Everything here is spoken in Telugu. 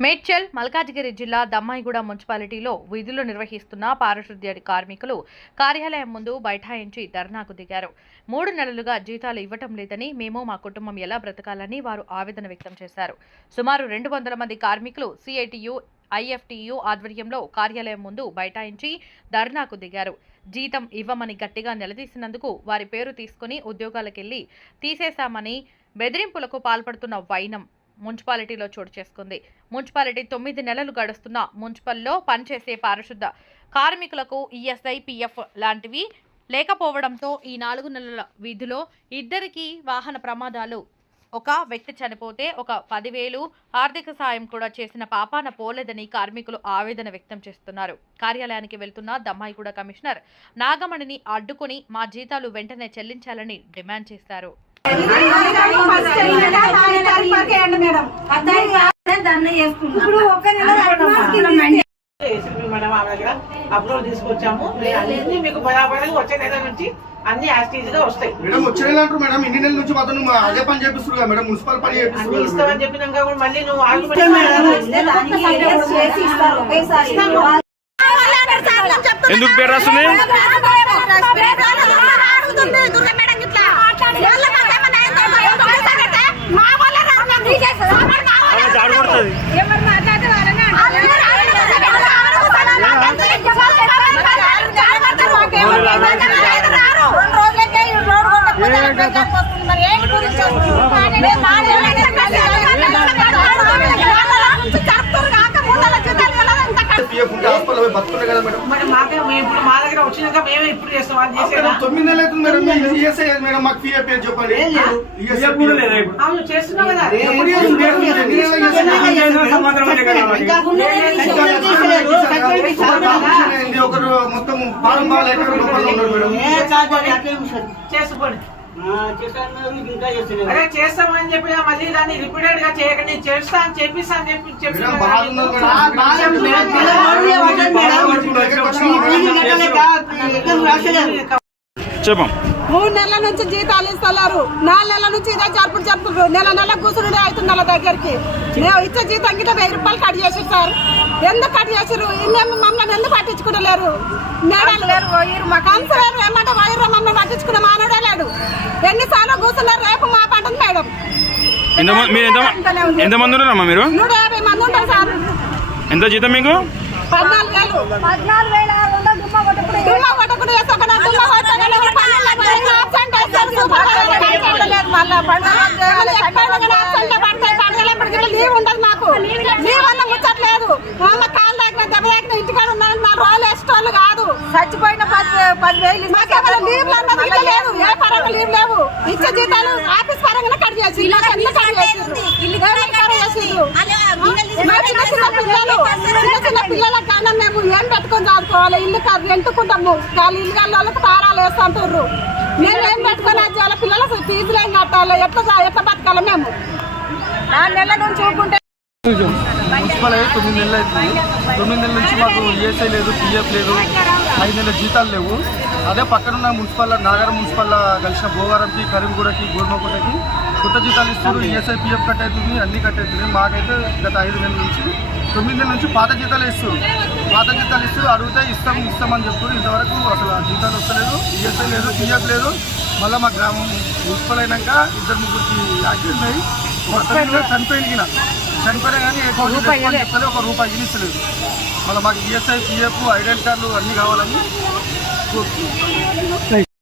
మేడ్చల్ మల్కాజిగిరి జిల్లా దమ్మాయిగూడ మున్సిపాలిటీలో విధులు నిర్వహిస్తున్న పారిశుద్ధ్య కార్మికులు కార్యాలయం ముందు బైఠాయించి ధర్నాకు దిగారు. మూడు నెలలుగా జీతాలు ఇవ్వటం లేదని మేము మా కుటుంబం ఎలా బ్రతకాలని వారు ఆవేదన వ్యక్తం చేశారు. సుమారు రెండు వందల మంది కార్మికులు సిఐటియు ఐఎఫ్టియు ఆధ్వర్యంలో కార్యాలయం ముందు బైఠాయించి ధర్నాకు దిగారు. జీతం ఇవ్వమని గట్టిగా నిలదీసినందుకు వారి పేరు తీసుకుని ఉద్యోగాలకెళ్ళి తీసేశామని బెదిరింపులకు పాల్పడుతున్న వైనం మున్సిపాలిటీలో చోటు చేసుకుంది. మున్సిపాలిటీ తొమ్మిది నెలలు గడుస్తున్న మున్సిపల్లో పనిచేసే పారిశుద్ధ కార్మికులకు ఈఎస్ఐ పిఎఫ్ లాంటివి లేకపోవడంతో ఈ నాలుగు నెలల విధిలో ఇద్దరికి వాహన ప్రమాదాలు. ఒక వ్యక్తి చనిపోతే ఒక పదివేలు ఆర్థిక సాయం కూడా చేసిన పాపాన పోలేదని కార్మికులు ఆవేదన వ్యక్తం చేస్తున్నారు. కార్యాలయానికి వెళ్తున్న దమ్మాయిగూడ కమిషనర్ నాగమణిని అడ్డుకుని మా జీతాలు వెంటనే చెల్లించాలని డిమాండ్ చేశారు. ఇప్పుడు ఒక నెల మేడం తీసుకొచ్చాము అన్ని మీకు బరాబరి వచ్చే నెల నుంచి అన్ని యాస్టీజ్గా వస్తాయి మేడం వచ్చే నెల అంటారు మేడం ఇన్ని నెలల నుంచి మాత్రం నువ్వు అదే పని చేపిస్తున్నారు మేడం మున్సిపల్ పని చేపిస్తున్నారు. ఇస్తామని చెప్పినాక కూడా మళ్ళీ నువ్వు ఎందుకు పేరు రాస్తుంది ఎవరు మాట్లాడితే వాళ్ళనే పిఎఫ్ ఉంటే హాస్పిటల్ పోయి బతుకున్నాయి కదా మేడం మరి మాకే మేము ఇప్పుడు మా దగ్గర వచ్చినాక మేమే ఇప్పుడు చేస్తాం అది చేసేదా మేడం, తొమ్మిది నెలలు అవుతుంది మేడం మీరు ఈఎస్ఐ మేడం మాకు పిఎఫ్ అని చెప్పండి? ఒకరు మొత్తం పాలం బాగాలేక లోపల ఉన్నారు మేడం చేసుకోండి అదే చేస్తామని చెప్పి మళ్ళీ దాన్ని రిపీటెడ్గా చేయకండి. చేస్తా అని చెప్పిస్తా అని చెప్పి చెప్పి. మేడం నెలల నుంచి జీతాలు ఇస్తున్నారు నాలుగు నెలల నుంచి ఇదే జరుపుడు జరుపుతున్నారు. నెల నెల కూర్చుని అవుతుంది వాళ్ళ దగ్గరికి. మేము ఇచ్చే జీతం గిట్ట వెయ్యి రూపాయలు కట్ చేసారు సార్. ఎందుకు కట్ చేసారు ఇన్నేమి మమ్మల్ని ఎందుకు పట్టించుకుంటలేరు? మేడాలు. మా కన్సలేరు ఏమంటే వైరు మమ్మల్ని పట్టించుకున్న లేడు. ఎన్నిసార్లు కూర్చున్నారు రేపు మా పంటది మేడం. ఎంత మీరు ఎంత ఎంతమంది ఉన్నారమ్మా మీరు? నూట యాభై మంది ఉంటారు సార్. ఎంత జీతం మీకు? పద్నాలుగు వేలు. పద్నాలుగు వేల దుమ్మ కొట్టకుండా దుమ్మ మామ కాలు తాకిన దెబ్బ తాకిన ఇంటికాడ ఉన్నారని నాలుగు రోజులు వేసేటోళ్ళు కాదు. చచ్చిపోయిన పది పదివేలు మాకేమైనా లీవ్లు అన్నది లేదు. ఏ పరంగా లీవ్ లేవు. ఇచ్చే జీతాలు ఆఫీస్ పరంగానే కట్ చేసి అన్ని కట్ చేసి చిన్న చిన్న పిల్లలు పిల్లలకు కానీ మేము ఏం పెట్టుకొని చదువుకోవాలి? ఇల్లు కాదు రెంటుకుంటాము వాళ్ళు ఇల్లు వాళ్ళకి తారాలు వేస్తుంటారు. మేము ఏం పెట్టుకొని అది వాళ్ళ పిల్లలకు ఫీజులు ఏం కట్టాలి? ఎట్లా ఎట్లా బతకాలి మేము? నాలుగు నెలల నుంచి ఊరుకుంటే మున్సిపల్ అయితే తొమ్మిది నెలలు అవుతుంది. తొమ్మిది నెలల నుంచి మాకు ఈఎస్ఐ లేదు పిఎఫ్ లేదు ఐదు నెలల జీతాలు లేవు. అదే పక్కనున్న మున్సిపల్ నాగర మున్సిపల్ కలిసిన భోగారంకి కరీంగూడకి గోల్మకోటకి కొత్త జీతాలు ఇస్తారు ఈఎస్ఐ పిఎఫ్ కట్ అవుతుంది అన్ని కట్ అవుతుంది మాకైతే గత ఐదు నెలల నుంచి తొమ్మిది నెలల నుంచి పాత జీతాలు ఇస్తారు పాత జీతాలు ఇస్తూ అడిగితే ఇస్తాం ఇస్తామని చెప్తారు ఇంతవరకు అసలు జీతాలు వస్తలేదు ఈఎస్ఐ లేదు పిఎఫ్ లేదు. మళ్ళీ మా గ్రామం మున్సిపల్ అయినాక ఇద్దరు ముగ్గురికి యాక్సిడెంట్ అయ్యి చనిపోయిన చనిపోయింది చనిపోయినా కానీ చెప్తలేదు, ఒక రూపాయి ఇస్తలేదు మళ్ళీ మాకు ఈఎస్ఐ పిఎఫ్ ఐడెంటి కార్డులు అన్నీ కావాలని కోరుతున్నాం